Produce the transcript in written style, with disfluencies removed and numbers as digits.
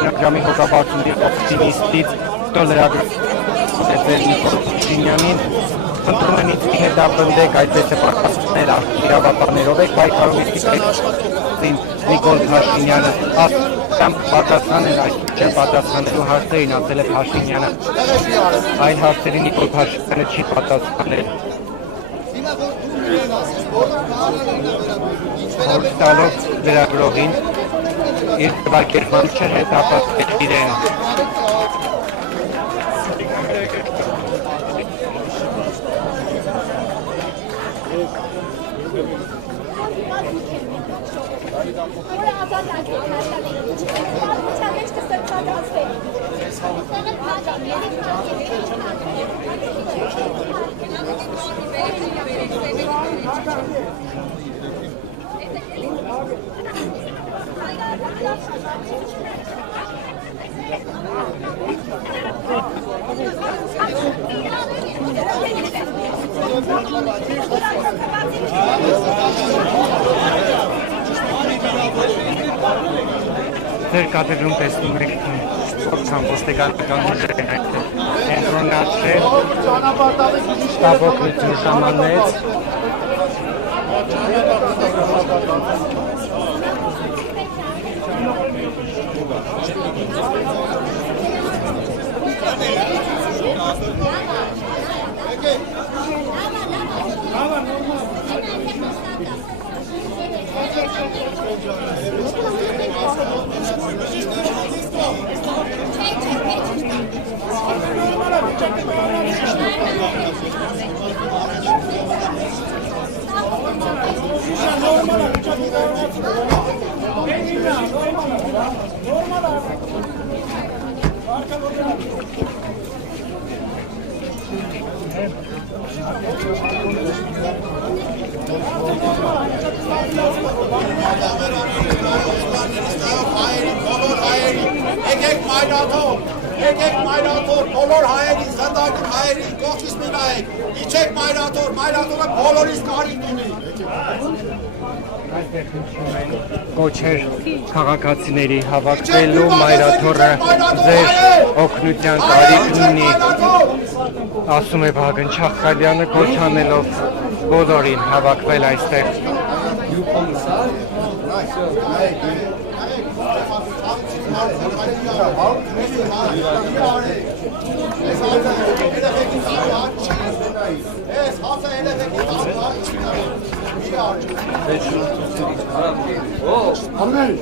Programի հոգաբարձունի օպտիմիստից տոլերագրում Շինյանին խնդրում են ինձ հետապնդեք այդպես է պարտասներ իրավապահներով եք պայքարում իսկին Նիկոլ Փաշինյանը ասում պատասխանել այս չեմ պատասխանելու հարցերին ասել է Փաշինյանը այլ հարցերի Նիկոլ Փաշինյանը չի պատասխանել Հորս տալով լրագրողին իր տվարկերման չհետապատկել իրեն Ձեր կադրում տեսնում եք որքան ոստիկանական ուժեր են այդտեղ կենտրոնացել շտաբօգնություն ժամանեց Եկեք մայրաթոր, բոլոր հայերին, զնդակին հայերին, կողքից մի նայեք, իջեք մայրաթոր, մայրաթորը բոլորից կարիք ունի։ Կոչեր քաղաքացիների հավաքվելու մայրաթորը ձեր օգնության կարիքն ունի, ասում է Վահագն Չախալյանը կոչանելով բոլորին հավաքվել այստեղ։ Amen.